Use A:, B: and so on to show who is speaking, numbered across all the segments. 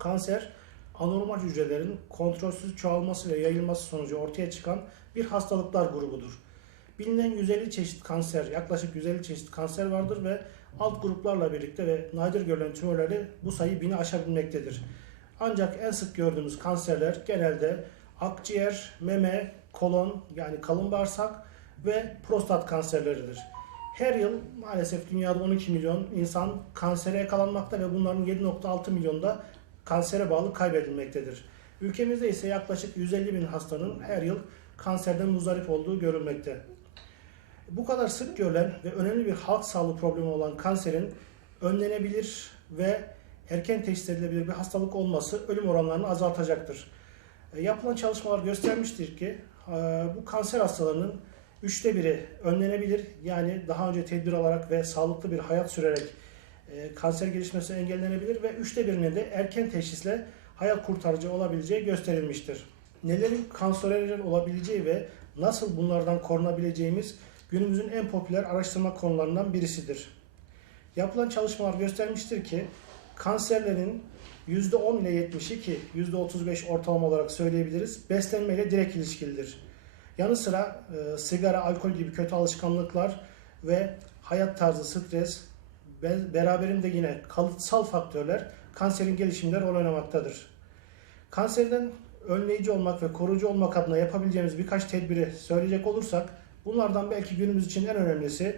A: Kanser, anormal hücrelerin kontrolsüz çoğalması ve yayılması sonucu ortaya çıkan bir hastalıklar grubudur. Bilinen 150 çeşit kanser, yaklaşık 150 çeşit kanser vardır ve alt gruplarla birlikte ve nadir görülen tümörleri bu sayı bini aşabilmektedir. Ancak en sık gördüğümüz kanserler genelde akciğer, meme, kolon yani kalın bağırsak ve prostat kanserleridir. Her yıl maalesef dünyada 12 milyon insan kansere yakalanmakta ve bunların 7.6 milyonda kansere bağlı kaybedilmektedir. Ülkemizde ise yaklaşık 150 bin hastanın her yıl kanserden muzdarip olduğu görülmekte. Bu kadar sık görülen ve önemli bir halk sağlığı problemi olan kanserin önlenebilir ve erken teşhis edilebilir bir hastalık olması ölüm oranlarını azaltacaktır. E, Yapılan çalışmalar göstermiştir ki e, bu kanser hastalarının üçte biri önlenebilir. Yani daha önce tedbir alarak ve sağlıklı bir hayat sürerek e, kanser gelişmesi engellenebilir ve üçte birinin de erken teşhisle hayat kurtarıcı olabileceği gösterilmiştir. Nelerin kanserojen olabileceği ve nasıl bunlardan korunabileceğimiz günümüzün en popüler araştırma konularından birisidir. Yapılan çalışmalar göstermiştir ki kanserlerin %10 ile 70'i ki %35 ortalama olarak söyleyebiliriz beslenmeyle direkt ilişkilidir. Yanı sıra e, sigara, alkol gibi kötü alışkanlıklar ve hayat tarzı, stres, be- beraberinde yine kalıtsal faktörler kanserin gelişiminde rol oynamaktadır. Kanserden önleyici olmak ve koruyucu olmak adına yapabileceğimiz birkaç tedbiri söyleyecek olursak bunlardan belki günümüz için en önemlisi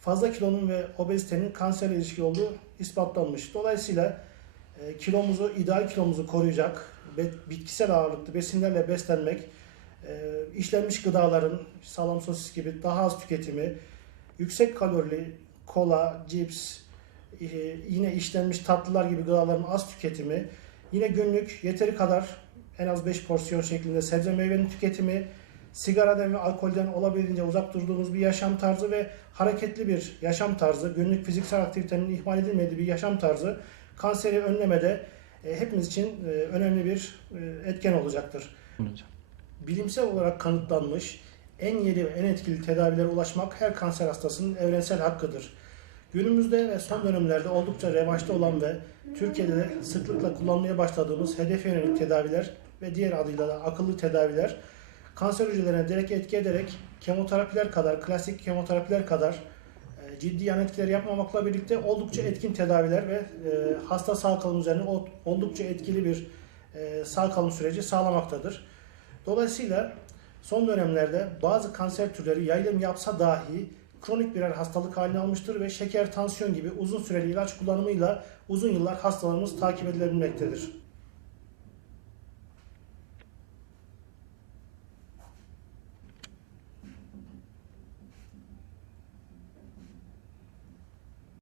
A: fazla kilonun ve obezitenin kanserle ilişkili olduğu ispatlanmış. Dolayısıyla e, kilomuzu, ideal kilomuzu koruyacak bitkisel ağırlıklı besinlerle beslenmek, e, işlenmiş gıdaların, salam sosis gibi daha az tüketimi, yüksek kalorili kola, cips, e, yine işlenmiş tatlılar gibi gıdaların az tüketimi, yine günlük yeteri kadar en az 5 porsiyon şeklinde sebze meyvenin tüketimi, sigaradan ve alkolden olabildiğince uzak durduğumuz bir yaşam tarzı ve hareketli bir yaşam tarzı, günlük fiziksel aktivitenin ihmal edilmediği bir yaşam tarzı kanseri önlemede e, hepimiz için e, önemli bir etken olacaktır. Bilimsel olarak kanıtlanmış en yeni ve en etkili tedavilere ulaşmak her kanser hastasının evrensel hakkıdır. Günümüzde ve son dönemlerde oldukça revaçta olan ve Türkiye'de de sıklıkla kullanmaya başladığımız hedefe yönelik tedaviler ve diğer adıyla da akıllı tedaviler kanser hücrelerine direkt etki ederek kemoterapiler kadar, klasik kemoterapiler kadar e, ciddi yan etkiler yapmamakla birlikte oldukça etkin tedaviler ve e, hasta sağ kalım üzerine oldukça etkili bir e, sağ kalım süreci sağlamaktadır. Dolayısıyla son dönemlerde bazı kanser türleri yayılım yapsa dahi kronik birer hastalık haline almıştır ve şeker, tansiyon gibi uzun süreli ilaç kullanımıyla uzun yıllar hastalarımız takip edilebilmektedir.